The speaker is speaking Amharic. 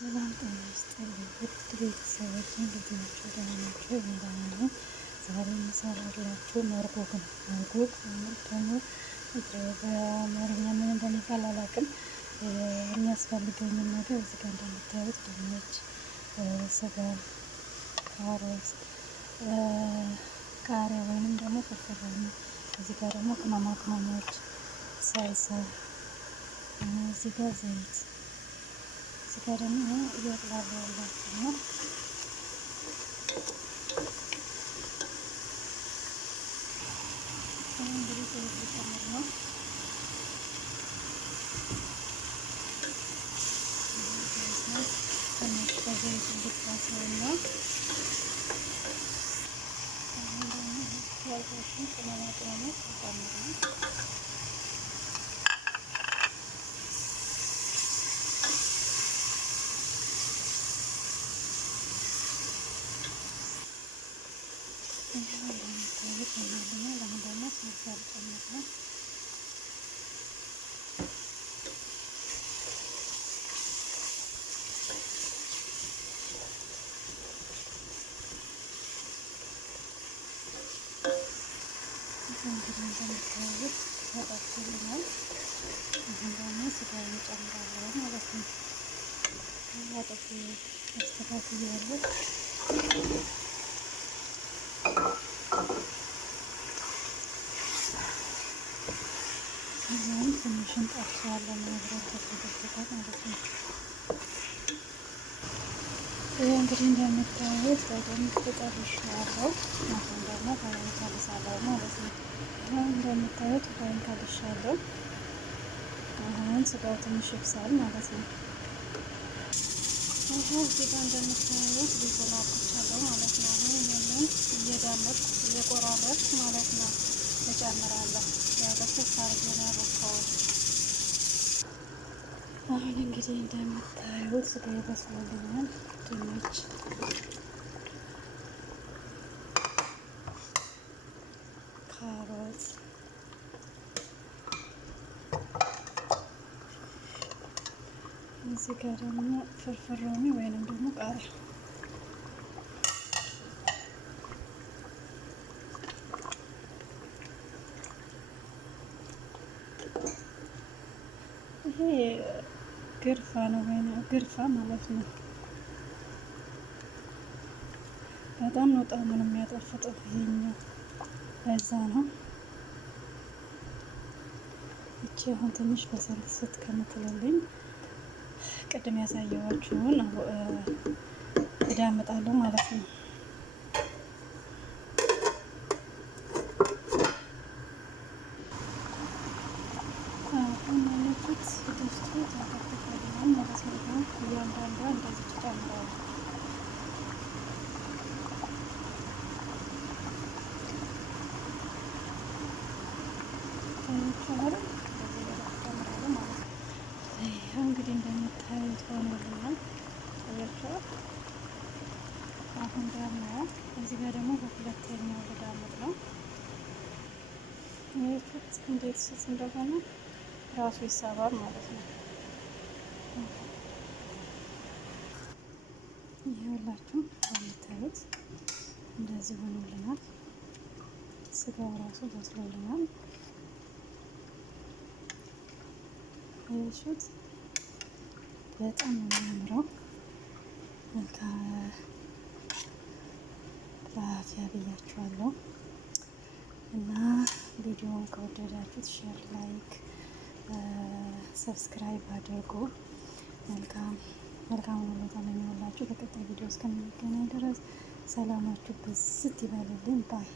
ሰላም ጤና ይስጥልኝ ውድ ቤተሰቦች፣ እንዴት ናችሁ? ደህና ናችሁ? እኔ ደህና ነኝ። ዛሬ የምሰራላችሁ መርጎግ ነው። መርጎግ ደግሞ በአማርኛ ምን እንደሚባል አላውቅም። የሚያስፈልገኝን ነገር እዚህ ጋር እንደምታዩት ድንች፣ ስጋ፣ ካሮት፣ ቃሪያ ወይንም ደግሞ ፍርፍር ነው። እዚህ ጋር ደግሞ ቅመማ ቅመሞች፣ ሳልሳ፣ እዚህ ጋር ዘይት፣ እዚህ ጋር ደግሞ እያቅላሉ ያላችሁ ነው። እንግዲህ ዘይት ሊጨምር ነው። ትንሽ በዘይት እንዲታሰውና አሁን ደግሞ ያልኩሽን ቅመማ ቅመሞች ሊጨምር ነው። እንደምታዩት ይሆናልና አሁን ደግሞ ስልሳ ልጨምር ነው። እንግዲህ እንደምታዩት ተጠብሶልናል። አሁን ደግሞ ስጋውን እንጨምራለን ማለት ነው። አጥቤ አስተካክያለሁ። ከዚያም ትንሽ እንጠብሰዋለን አብረን ተደርጎበት ማለት ነው። ይህ እንግዲህ እንደምታዩት በደንብ ጠብሼዋለሁ። አሁን ደግሞ ውሃዬን እከልሳለሁ ማለት ነው። አሁን እንደምታዩት ውሃዬን ከልሻለሁ። አሁን ስጋው ትንሽ ይብሳል ማለት ነው። አሁን እዚህ ጋር እንደምታዩት ሊጡን አብኩቻለሁ ማለት ነው። አሁን ይሄንን እየዳመጥኩ እየቆራረጥኩ ማለት ነው እጨምራለሁ። ያው በስስ አድርጌ ነው ያቦካሁት። አሁን እንግዲህ እንደምታዩት ስጋ ይበስልልኛል። ድንች፣ ካሮት፣ እዚህ ጋር ደግሞ ፍርፍር ሮሚ ወይንም ደግሞ ቃሪያ፣ ይሄ ግርፋ ነው ወይ ግርፋ ማለት ነው። በጣም ነው ጣዕሙን የሚያጣፍጠው ይሄኛው፣ ለዛ ነው። እቺ አሁን ትንሽ በሰል ስትከምትልልኝ ቅድም ያሳየኋችሁን እዳምጣለሁ ማለት ነው። አሁን ያለኩት ድስቱ ተከፍቷል ማለት ነው። እያንዳንዷ እንደዚህ ትጨምራለሁ። እንግዲህ እንደምታዩት ሆኖልናል። ታያችኋል። አሁን ደግሞ እዚህ ጋር ደግሞ በሁለተኛው ልዳምጥ ነው። ይሄት እንዴት ስስ እንደሆነ ራሱ ይሳባል ማለት ነው። ይኸውላችሁ እንደምታዩት እንደዚህ ሆኖልናል። ስጋው ራሱ በስሎልናል። አያችሁት? በጣም ነው የሚያምረው። በአፊያ ብያችኋለሁ። እና ቪዲዮውን ከወደዳችሁት ሼር፣ ላይክ፣ ሰብስክራይብ አድርጉ። መልካም ሁሉ ተመኘሁላችሁ። በቀጣይ ቪዲዮ እስከምንገናኝ ድረስ ሰላማችሁ ብዝት ይበልልኝ ባይ